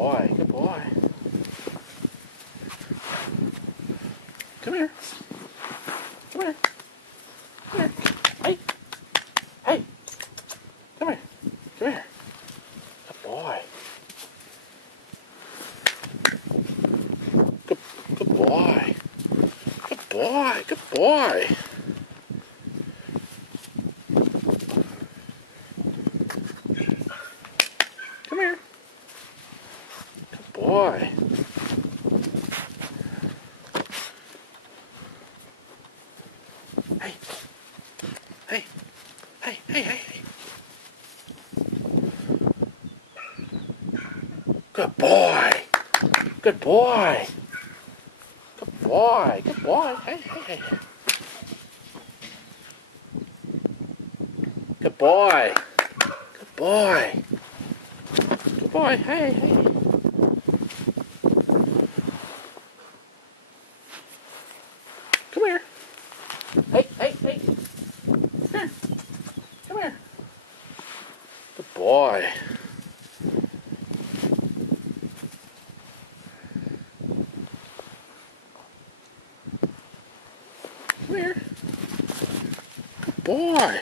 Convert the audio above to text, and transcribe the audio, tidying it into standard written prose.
boy, good boy. Come here. Come here. Come here. Hey. Hey. Come here. Come here. Good boy. Good boy. Good boy. Good boy. Come here. Good boy. Hey. Hey. Hey, hey, hey, hey. Good boy. Good boy. Good boy. Good boy. Hey, hey, hey. Good boy. Good boy. Good boy. Hey, hey. Come here. Hey, hey, hey. Come here. Come here. Good boy. Come here. Good boy.